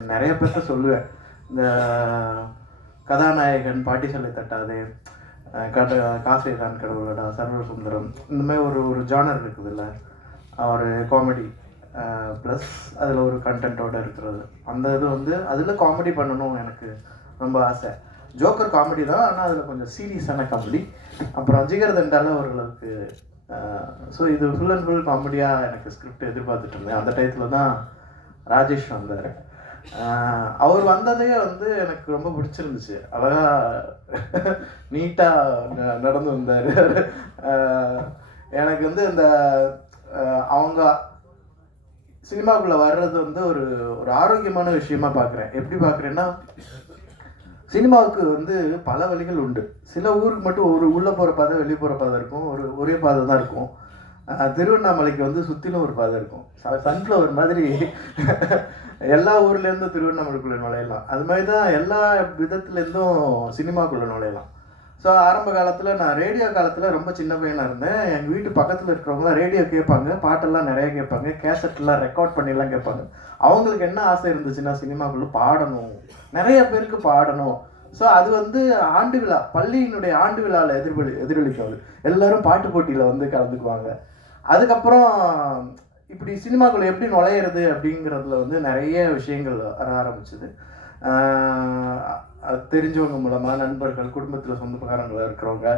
நிறைய பேர்த்த சொல்லுவேன். இந்த கதாநாயகன் பாட்டி சொல்லி தட்டாதே, காசே தான் கடவுளடா, சர்வ சுந்தரம், இந்த மாதிரி ஒரு ஒரு ஜானர் இருக்குதுல்ல, ஒரு காமெடி ப்ளஸ் அதில் ஒரு கண்டென்ட்டோடு இருக்கிறது. அந்த இது வந்து அதில் காமெடி பண்ணணும் எனக்கு ரொம்ப ஆசை. ஜோக்கர் காமெடி தான், ஆனால் அதில் கொஞ்சம் சீரியஸான காமெடி. அப்புறம் ஜிகர் தண்டால ஓரளவுக்கு. ஸோ இது ஃபுல் அண்ட் ஃபுல் காமெடியாக எனக்கு ஸ்கிரிப்ட் எதிர்பார்த்துட்டு இருந்தேன். அந்த டயத்தில் தான் ராஜேஷ் வந்தார். அவர் வந்ததே வந்து எனக்கு ரொம்ப பிடிச்சிருந்துச்சு. அழகா நீட்டாக நடந்து வந்தார். எனக்கு வந்து இந்த அவங்க சினிமாக்குள்ளே வர்றது வந்து ஒரு ஒரு ஆரோக்கியமான விஷயமா பார்க்குறேன். எப்படி பார்க்குறேன்னா, சினிமாவுக்கு வந்து பல வழிகள் உண்டு. சில ஊருக்கு மட்டும் ஒரு உள்ளே போகிற பாதை, வெளியே போகிற பாதை இருக்கும். ஒரே பாதை தான் இருக்கும். திருவண்ணாமலைக்கு வந்து சுற்றிலும் ஒரு பாதை இருக்கும். சன்ஃப்ளவர் மாதிரி எல்லா ஊர்லேருந்தும் திருவண்ணாமலைக்குள்ளே நுழையலாம். அது மாதிரி தான் எல்லா விதத்துலேருந்தும் சினிமாக்குள்ளே நுழையலாம். ஸோ ஆரம்ப காலத்தில், நான் ரேடியோ காலத்தில் ரொம்ப சின்ன பையனாக இருந்தேன். எங்கள் வீட்டு பக்கத்தில் இருக்கிறவங்களாம் ரேடியோ கேட்பாங்க, பாட்டெல்லாம் நிறைய கேட்பாங்க, கேசட்லாம் ரெக்கார்ட் பண்ணிலாம் கேட்பாங்க. அவங்களுக்கு என்ன ஆசை இருந்துச்சுன்னா, சினிமாக்குள்ளே பாடணும், நிறைய பேருக்கு பாடணும். ஸோ அது வந்து ஆண்டு விழா, பள்ளியினுடைய ஆண்டு விழாவில் எதிரொலிக்கும். அது எல்லோரும் பாட்டு போட்டியில் வந்து கலந்துக்குவாங்க. அதுக்கப்புறம் இப்படி சினிமாக்குள்ளே எப்படி நுழையிறது அப்படிங்கிறதுல வந்து நிறைய விஷயங்கள் வர ஆரம்பிச்சுது. தெரிஞ்சவங்க மூலமாக, நண்பர்கள், குடும்பத்தில் சொந்தக்காரங்களாக இருக்கிறவங்க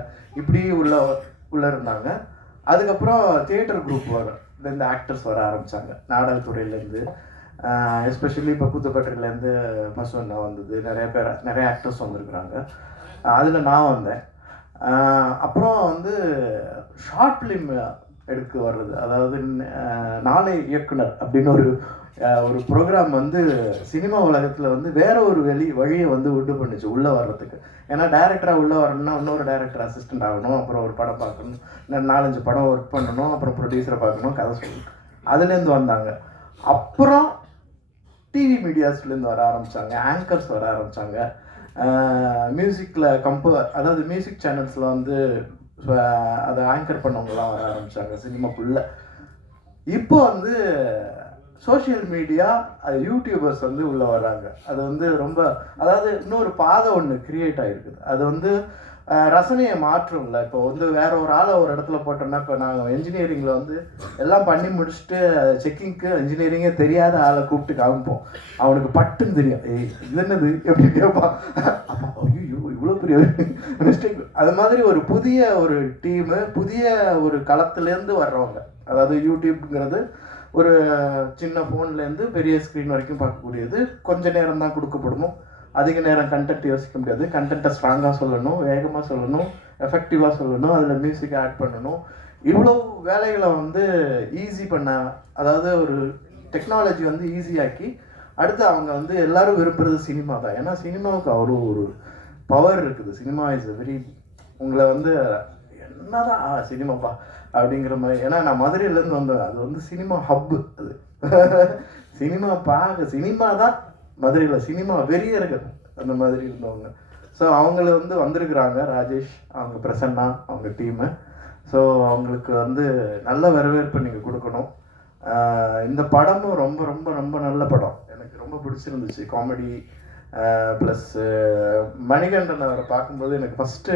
இப்படி உள்ள இருந்தாங்க. அதுக்கப்புறம் தியேட்டர் குரூப் வரும், இந்த ஆக்டர்ஸ் வர ஆரம்பித்தாங்க. நாடகத்துறையிலேருந்து, எஸ்பெஷலி இப்போ கூத்துப்பட்டிலேருந்து பசுவண்ணா வந்தது, நிறைய ஆக்டர்ஸ் வந்திருக்கிறாங்க. அதில் நான் வந்தேன். அப்புறம் வந்து ஷார்ட் ஃபிலிம் எடுக்க வர்றது, அதாவது நாளை இயக்குனர் அப்படின்னு ஒரு ப்ரோக்ராம் வந்து சினிமா உலகத்தில் வந்து வேற ஒரு வழியை வந்து உண்டு பண்ணிச்சு உள்ளே வர்றதுக்கு. ஏன்னா டைரக்டராக உள்ளே வரணும்னா இன்னொரு டைரக்டர் அசிஸ்டண்ட் ஆகணும், அப்புறம் ஒரு படம் பார்க்கணும், 4-5 படம் ஒர்க் பண்ணணும், அப்புறம் ப்ரொடியூசரை பார்க்கணும், கதை சொல்லணும். அதுலேருந்து வந்தாங்க. அப்புறம் டிவி மீடியாஸ்லேருந்து வர ஆரம்பித்தாங்க, ஆங்கர்ஸ் வர ஆரம்பித்தாங்க. மியூசிக்கில் அதாவது மியூசிக் சேனல்ஸில் வந்து அதை ஆங்கர் பண்ணவங்களாம் வர ஆரம்பித்தாங்க சினிமாக்குள்ளே. இப்போ வந்து சோஷியல் மீடியா, யூடியூபர்ஸ் வந்து உள்ளே வர்றாங்க. அது வந்து ரொம்ப, அதாவது இன்னொரு பாதை ஒன்று கிரியேட் ஆகிருக்குது. அது வந்து ரசனையை மாற்றும்ல. இப்போ வந்து வேற ஒரு ஆளை ஒரு இடத்துல போட்டோம்னா, இப்போ நாங்கள் என்ஜினியரிங்கில் வந்து எல்லாம் பண்ணி முடிச்சுட்டு செக்கிங்க்கு என்ஜினியரிங்கே தெரியாத ஆளை கூப்பிட்டு காமிப்போம். அவனுக்கு பட்டுன்னு தெரியும், இது என்னது எப்படி கேட்பான். ஐயோ இவ்வளோ பெரிய மிஸ்டேக். அது மாதிரி ஒரு புதிய ஒரு டீமு, புதிய ஒரு களத்துலேருந்து வர்றவங்க. அதாவது யூடியூப்ங்கிறது ஒரு சின்ன ஃபோன்லேருந்து பெரிய ஸ்க்ரீன் வரைக்கும் பார்க்கக்கூடியது. கொஞ்ச நேரம் தான் கொடுக்கப்படணும், அதிக நேரம் கண்டென்ட் யோசிக்க முடியாது. கண்டென்ட்டை ஸ்ட்ராங்காக சொல்லணும், வேகமாக சொல்லணும், எஃபெக்டிவாக சொல்லணும், அதில் மியூசிக் ஆட் பண்ணணும். இவ்வளோ வேலைகளை வந்து ஈஸி பண்ண, அதாவது ஒரு டெக்னாலஜி வந்து ஈஸியாக்கி, அடுத்து அவங்க வந்து எல்லோரும் விரும்புகிறது சினிமா தான். ஏன்னா சினிமாவுக்கு அவ்வளோ ஒரு பவர் இருக்குது. சினிமா இஸ் வெரி, உங்களை வந்து என்னதான் சினிமாப்பா அப்படிங்கிற மாதிரி. ஏன்னா நான் மதுரையிலேருந்து வந்தேன். அது வந்து சினிமா ஹப்பு. அது சினிமா தான் மதுரையில் சினிமா வெறியர்கள் அந்த மாதிரி இருந்தவங்க. ஸோ அவங்கள வந்து வந்திருக்கிறாங்க, ராஜேஷ், அவங்க பிரசன்னா, அவங்க டீமு. ஸோ அவங்களுக்கு வந்து நல்ல வரவேற்பு நீங்கள் கொடுக்கணும். இந்த படமும் ரொம்ப ரொம்ப ரொம்ப நல்ல படம், எனக்கு ரொம்ப பிடிச்சிருந்துச்சு. காமெடி ப்ளஸ் மணிகண்டன் அவரை பார்க்கும்போது எனக்கு ஃபஸ்ட்டு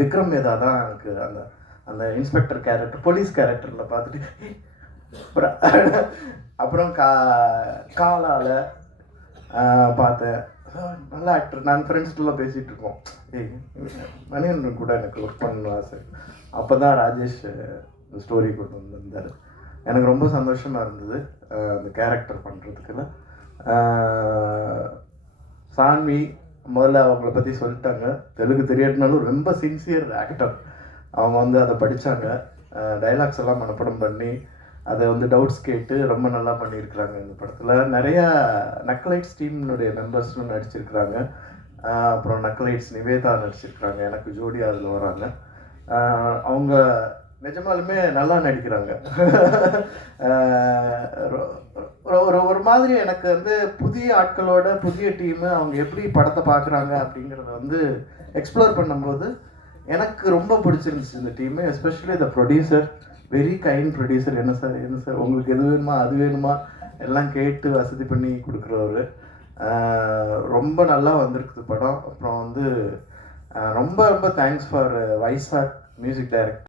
விக்ரம் மேதா தான் எனக்கு அந்த அந்த இன்ஸ்பெக்டர் கேரக்டர், போலீஸ் கேரக்டரில் பார்த்துட்டு அப்புறம் காலால் பார்த்தேன். நல்ல ஆக்டர். நாங்கள் ஃப்ரெண்ட்ஸ்லாம் பேசிகிட்டு இருக்கோம், மணிகண்டன் கூட எனக்கு ஒர்க் பண்ணணும் ஆசை. அப்போ தான் ராஜேஷ் இந்த ஸ்டோரி கொண்டு வந்திருந்தார். எனக்கு ரொம்ப சந்தோஷமாக இருந்தது அந்த கேரக்டர் பண்ணுறதுக்குள்ள. சான்வி முதல்ல அவங்கள பற்றி சொல்லிட்டாங்க. தெலுங்கு தெரியாட்டினாலும் ரொம்ப சின்சியர் ஆக்டர். அவங்க வந்து அதை படித்தாங்க, டைலாக்ஸ் எல்லாம் மனப்படம் பண்ணி அதை வந்து டவுட்ஸ் கேட்டு ரொம்ப நல்லா பண்ணியிருக்கிறாங்க. இந்த படத்தில் நிறையா நக்கலைட்ஸ் டீம்னுடைய மெம்பர்ஸ்லாம் நடிச்சிருக்கிறாங்க. அப்புறம் நக்கலைட்ஸ் நிவேதா நடிச்சிருக்கிறாங்க, எனக்கு ஜோடி அதில் வராங்க. அவங்க நிஜமாலுமே நல்லா நடிக்கிறாங்க. ஒரு மாதிரி எனக்கு வந்து புதிய ஆட்களோட புதிய டீமு அவங்க எப்படி படத்தை பார்க்குறாங்க அப்படிங்கிறத வந்து எக்ஸ்ப்ளோர் பண்ணும்போது எனக்கு ரொம்ப பிடிச்சிருந்துச்சு இந்த team. Especially the producer, very kind producer. என்ன சார் உங்களுக்கு எது வேணுமா அது வேணுமா எல்லாம் கேட்டு வசதி பண்ணி கொடுக்குறவர். ரொம்ப நல்லா வந்திருக்குது படம். அப்புறம் வந்து ரொம்ப ரொம்ப thanks for Vizag music director.